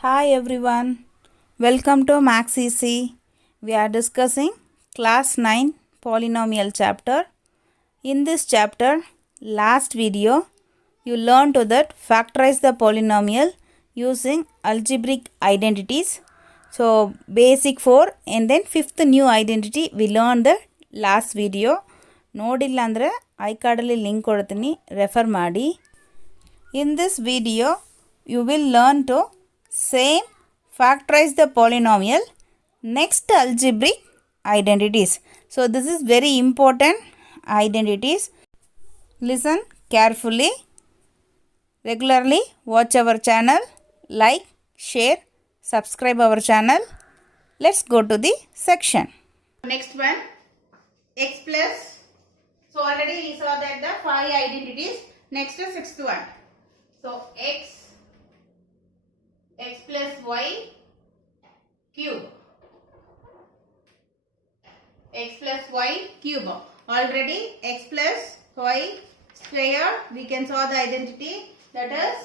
Hi everyone, welcome to MathsEasy. We are discussing class 9 polynomial chapter. In this chapter, last video, you learned to that factorize the polynomial using algebraic identities. So basic 4 and then 5th new identity we learned the last video. ನೋಡಿಲ್ಲ ಅಂದರೆ I ಕಾರ್ಡಲ್ಲಿ link ಕೊಡ್ತೀನಿ, refer ಮಾಡಿ. In this video, you will learn to same factorize the polynomial next algebraic identities. So this is very important identities. Listen carefully. Regularly watch our channel, like, share, subscribe our channel. Let's go to the section. Next one, x plus. So already we saw that the 5 identities. Next is 6th one. So x plus y cube. X plus y cube. Already x plus y square. We can saw the identity, that is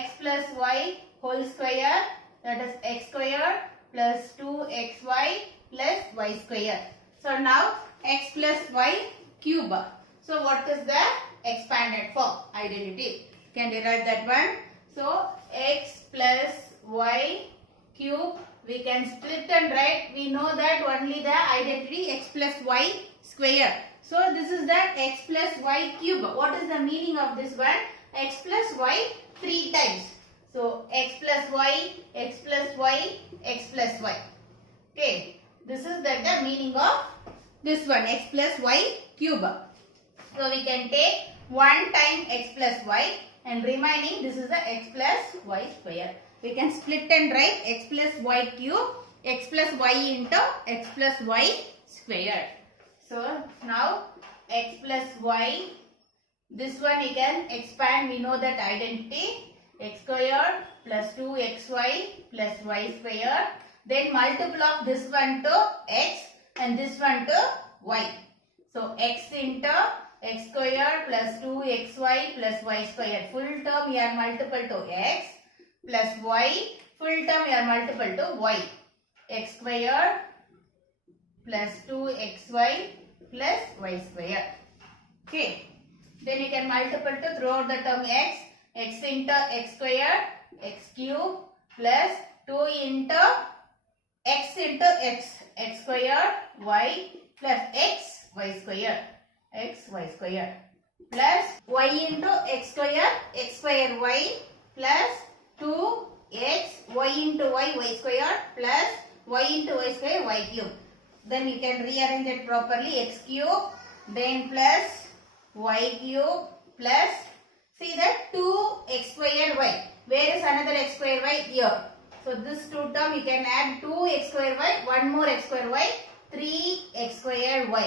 x plus y whole square, that is x square plus 2xy plus y square. So now x plus y cube. So what is the expanded form identity? Can derive that one. So x plus y cube, we can split and write. We know that only the identity x plus y square. So this is the x plus y cube. What is the meaning of this one? X plus y 3 times. So x plus y, x plus y, x plus y. Okay, this is the meaning of this one, x plus y cube. So we can take 1 time x plus y and remaining this is the x plus y square. We can split and write x plus y cube, x plus y into x plus y square. So now x plus y, this one we can expand. We know that identity, x square plus 2xy plus y square. Then multiple of this one to x and this one to y. So x into x square plus 2xy plus y square. Full term we are multiple to x plus y. Full term we are multiple to y. X square plus 2xy plus y square. Okay. Then you can multiple to throughout the term x. X into x square, x cube plus 2 into x into x. X square y plus x y square. X y square plus y into x square y plus 2x y into y square plus y into y square y cube. Then you can rearrange it properly, x cube then plus y cube plus, see that 2x square y. Where is another x square y? Here. So this 2 term you can add 2x square y, 1 more x square y, 3x square y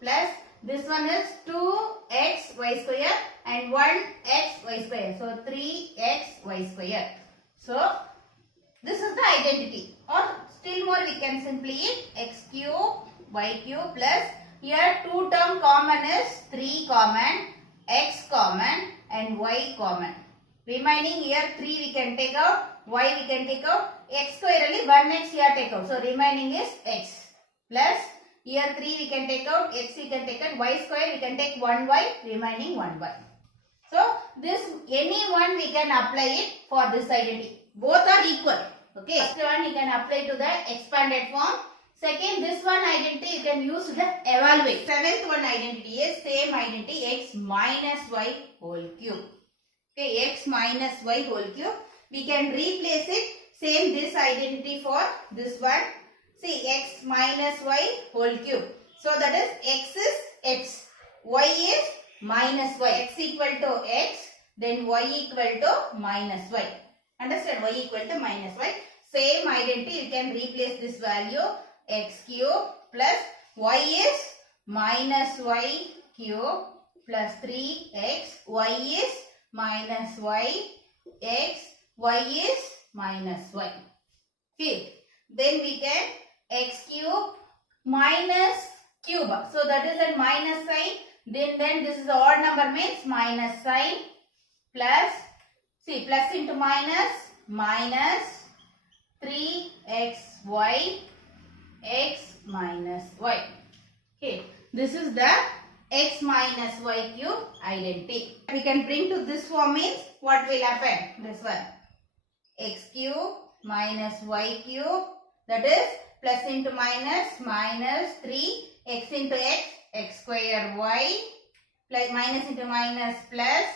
plus this one is 2x y square and 1x y square. So 3x y square. So this is the identity. Or still more we can simply x cube y cube plus, here 2 term common is 3 common, x common and y common. Remaining here 3 we can take out, y we can take out, x square only 1x here take out. So remaining is x plus, here 3 we can take out, x we can take out, y square we can take 1y, remaining 1y. So this any one we can apply it for this identity. Both are equal. Okay. First one you can apply to the expanded form. Second, this one identity you can use to evaluate. 7th one identity is same identity, x minus y whole cube. Okay, x minus y whole cube. We can replace it. Same this identity for this one. See, x minus y whole cube. So that is x is x, y is minus y. X equal to x, then y equal to minus y. Understand? Y equal to minus y. Same identity you can replace this value, x cube plus y is minus y cube plus 3x, y is minus y, x, y is minus y. Okay. Then we can x cube minus cube. So that is a minus sign. Then this is the odd number means minus sign plus, see plus into minus minus 3xy x minus y. Okay, this is the x minus y cube identity. We can bring to this form means what will happen? This one, x cube minus y cube, that is plus into minus, minus 3 x into x, x square y, plus minus into minus plus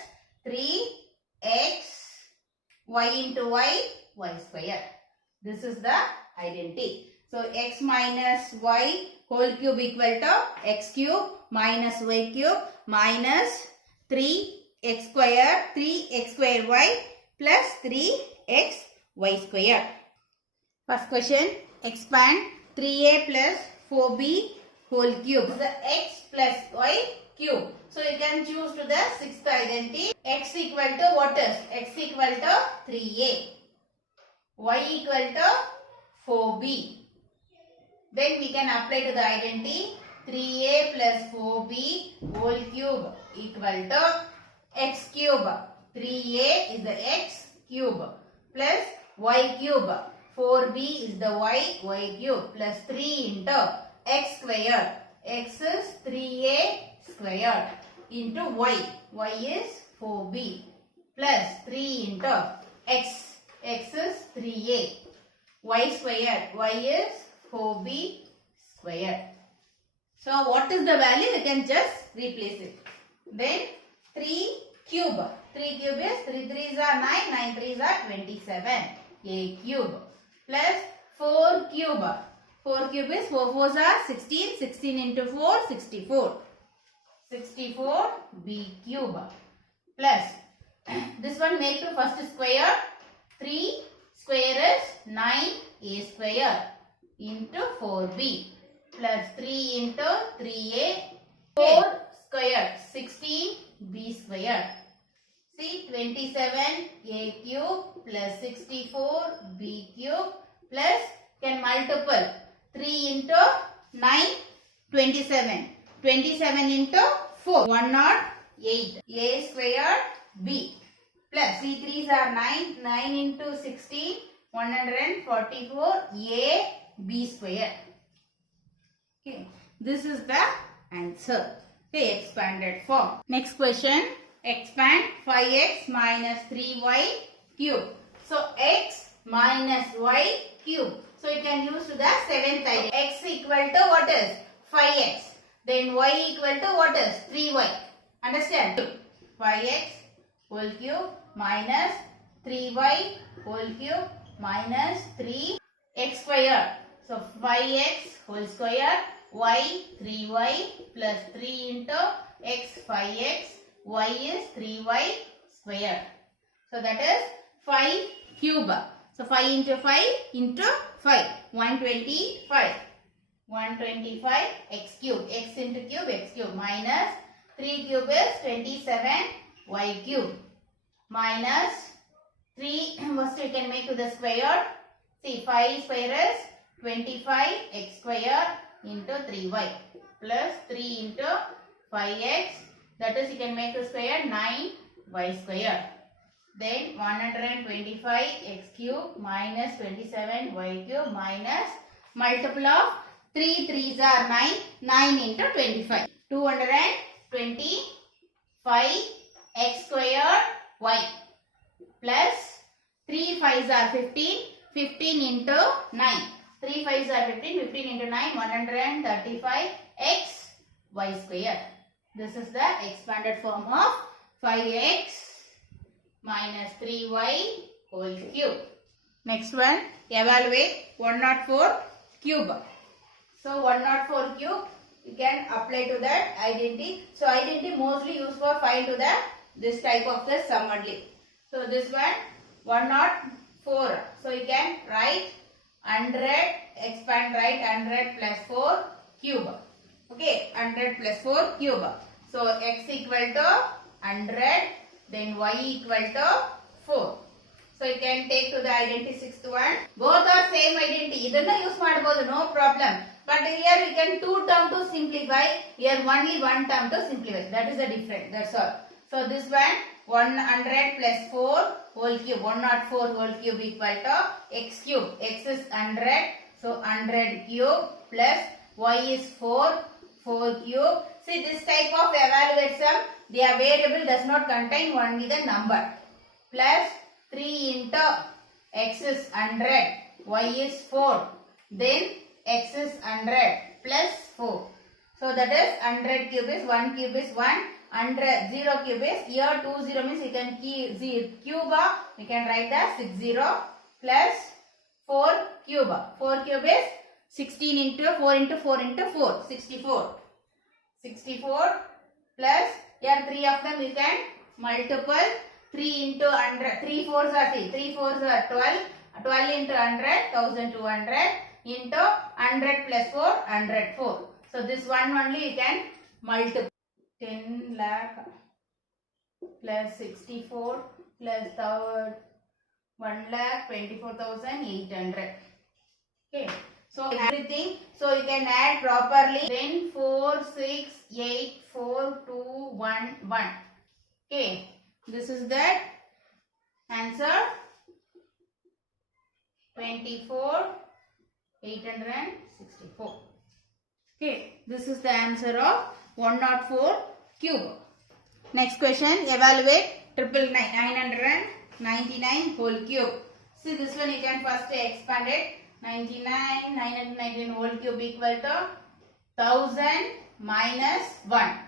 3 x y into y, y square. This is the identity. So x minus y whole cube equal to x cube minus y cube minus 3x square, 3x square y plus 3x y square. First question, expand 3a plus 4b whole cube. The x plus y cube. So you can choose to the sixth identity. X equal to what is? X equal to 3a. Y equal to 4b. Then we can apply to the identity 3a plus 4b whole cube equal to x cube. 3a is the x cube plus y cube. 4b is the y cube plus 3 into x squared. X is 3a squared into y. Y is 4b plus 3 into x. X is 3a. Y squared. Y is 4b squared. So what is the value? You can just replace it. Then 3 cube. 3 cube is 3 3s are 9. 9 3s are 27. A cube plus 4 cube. 4 cube is 4 4s are 16. 16 into 4 64. 64 b cube plus this one make to first square. 3 square is 9a square into 4b plus 3 into 3a. 4 square 16b square. See 27a cube plus 64b cube plus can multiple 3 into 9 27. 27 into 4 108 a square b plus c3s are 9. 9 into 16 144 a b square. Okay, this is the answer. Okay, expanded form. Next question, expand 5x minus 3y cube. So x minus y cube. So you can use to the seventh idea. X equal to what is 5x. Then y equal to what is 3y. Understand? 5x whole cube minus 3y whole cube minus 3x square. So 5x whole square, y 3y plus 3 into x 5x, y is 3y square. So that is 5 cube. So 5 into 5 into 5, 125. 125 x cube, x into cube, x cube minus 3 cube is 27 y cube minus 3, first we can make to the square. See 5 square is 25 x square into 3y plus 3 into 5x, that is you can make to square 9y square. Then 125 x cube minus 27 y cube minus multiple of 3 3s are 9, 9 into 25. 225 x square y plus 3 5s are 15, 15 into 9. 3 5s are 15, 15 into 9, 135 x y square. This is the expanded form of 5x minus 3y whole cube. Next one, evaluate 104 cube. So 104 cube, you can apply to that identity. So identity mostly used for find to the this type of the sum only. So this one 104. So you can write 100, expand write 100 plus 4 cube. Okay, 100 plus 4 cube. So x equal to 100, then y equal to 4. So you can take to the identity sixth one. Both are same identity. Idana use madabodu, no problem. But here we can two term to simplify. Here only one term to simplify. That is the difference. That's all. So this one 100 plus 4 whole cube. 104 whole cube equal to x cube. X is 100. So 100 cube plus y is 4. 4 cube. See, this type of evaluate sum, their variable does not contain only the number. Plus 3 into x is 100. Y is 4. Then x is 100 plus 4. So that is 100 cube is 1 cube is 1. 100 0 cube is here 2 0 means you can cube we can write as 60 plus 4 cube. 4 cube is 16 into 4 into 4 into 4 64. 64 plus here 3 of them you can multiple 3 into 100. 3 4s are 3 4s are 12. 12 into 100 1200 into 100 plus 4 104. So this one only you can multiply. 10 lakh plus 64 plus 1,24,800. Okay. So everything. So you can add properly. Then 4, 6, 8, 4, 2, 1, 1. Okay. This is that answer. 24,864. Okay. This is the answer of 104 cube. Next question, evaluate 999 whole cube. See this one you can first expand it. 999 whole cube equal to 1000 minus 1.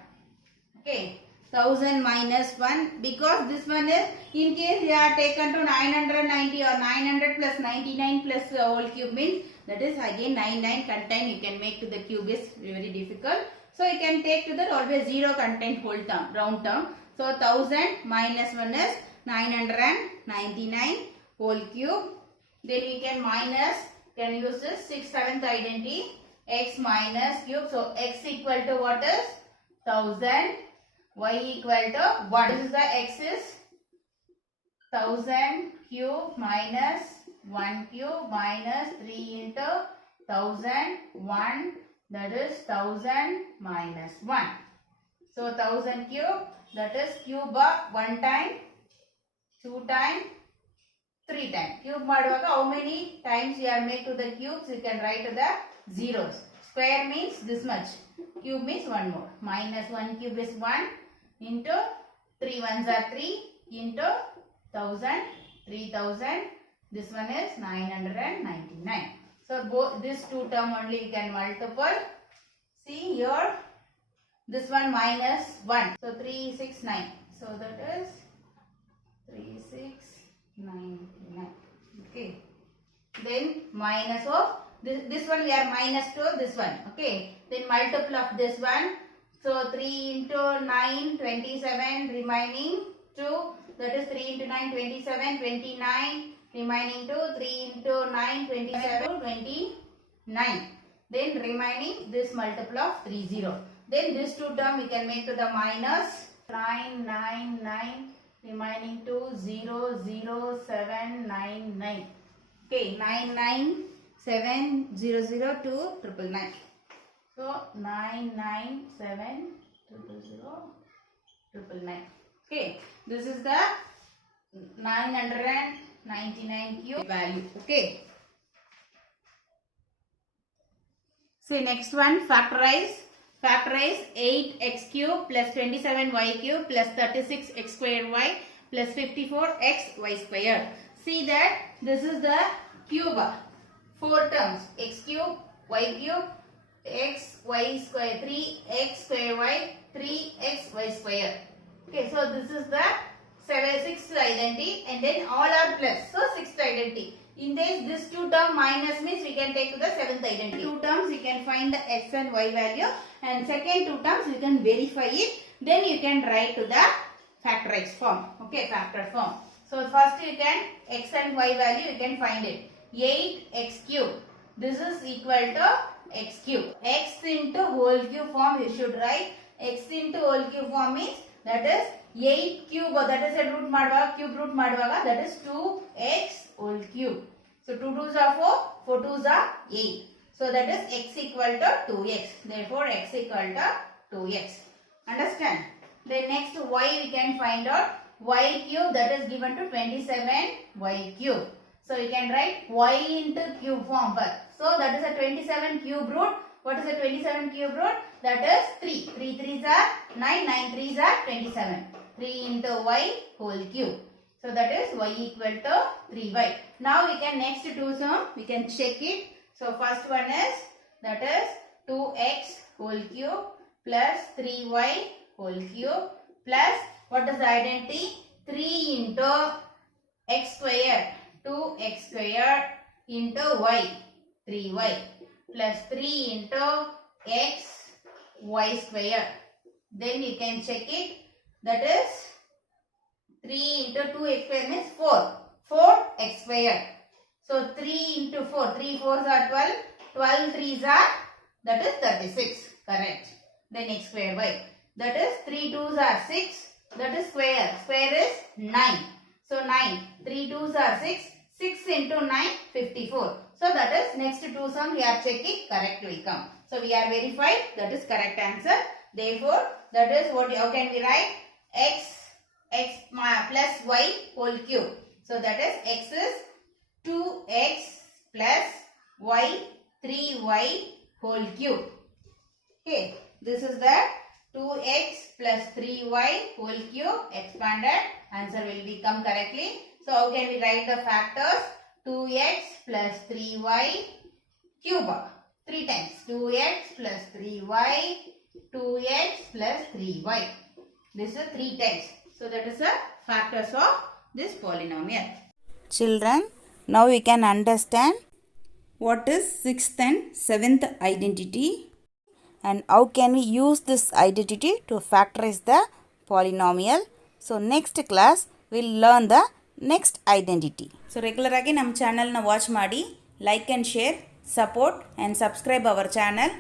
Okay, 1000 minus 1 because this one is in case you are taken to 990 or 900 plus 99 plus whole cube means that is again 99 content you can make to the cube is very difficult. So you can take to that always 0 content whole term, round term. So 1000 minus 1 is 999 whole cube. Then we can minus, can use this 6/7th identity, x minus cube. So x equal to what is 1000, y equal to 1. This is the x is 1000 cube minus 1 cube minus 3 into 1000, 1. That is 1000 minus 1. So 1000 cube, that is cube 1 time, 2 time, 3 time. Cube maduvaga how many times you are made to the cubes, you can write to the zeros. Square means this much. Cube means one more. Minus 1 cube is 1 into 3 ones are 3 into 1000, 3000. This one is 999. So both this two term only you can multiple. See here, this one minus 1. So 369. So that is 3699. Okay. Then minus of this one we are minus to this one. Okay. Then multiple of this one. So 3 into 9 27 remaining 2. That is 3 into 9 27 29. Remaining to 3 into 9 27 29. Then remaining this multiple of 30. Then this two term we can make to the minus 999 remaining to 00799. Okay, 99700 to 999. So 99700 Okay, this is the 999 cube value. Okay. See next one, factorize. Factorize 8x cube plus 27y cube plus 36x square y plus 54x y square. See that this is the cube. 4 terms, x cube, y cube, x y square, 3x square y, 3x y square. Okay, so this is the 6th identity and then all are plus. So 6th identity. In this two term minus means we can take to the 7th identity. Two terms you can find the x and y value and second two terms you can verify it. Then you can write to the factorized form. Okay, factor form. So first you can x and y value you can find it. 8x cube. This is equal to x cube. X into whole cube form you should write. X into whole cube form means that is 8 cube, that is a root ಮಾಡುವಾಗ cube root ಮಾಡುವಾಗ that is 2x whole cube. So 2 2s are 4, 4 2s are 8. So that is x equal to 2x. Therefore x equal to 2x. Understand? Then next y we can find out. y cube, that is given to 27y cube. So you can write y into cube form first. So that is a 27 cube root. What is a 27 cube root? That is 3. 3 3s are 9, 9 3s are 27. 3 into y whole cube. So that is y equal to 3y. Now we can next do some, we can check it. So first one is, that is 2x whole cube plus 3y whole cube plus, what is the identity? 3 into x square, 2x square into y, 3y plus 3 into x y square. Then you can check it. That is 3 into 2x square means 4. 4x square. So 3 into 4. 3 4s are 12. 12 3s are, that is 36. Correct. Then x square y. That is 3 2s are 6. That is square. Square is 9. So 9. 3 2s are 6. 6 into 9, 54. So that is next two sum we are checking, correct will come. So we are verified, that is correct answer. Therefore, that is what, how can we write? X plus y whole cube. So that is x is 2x plus y 3y whole cube. Okay, this is the 2x plus 3y whole cube expanded. Answer will become correctly. So how can we write the factors? 2x plus 3y cube. 3 times. 2x plus 3y. 2x plus 3y. This is 3 times. So that is the factors of this polynomial. Children, now we can understand what is 6th and 7th identity and how can we use this identity to factorize the polynomial. So next class we'll learn the next identity. So regular ಆಗಿ ನಮ್ಮ ಚಾನಲ್ನ watch ಮಾಡಿ, like and share, support and subscribe our channel.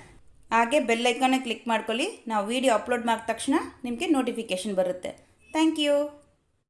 ಹಾಗೆ bell ಐಕಾನ್ನ click ಮಾಡ್ಕೊಳ್ಳಿ. ನಾವು video upload ಮಾಡಿದ ತಕ್ಷಣ ನಿಮಗೆ ನೋಟಿಫಿಕೇಷನ್ ಬರುತ್ತೆ. Thank you.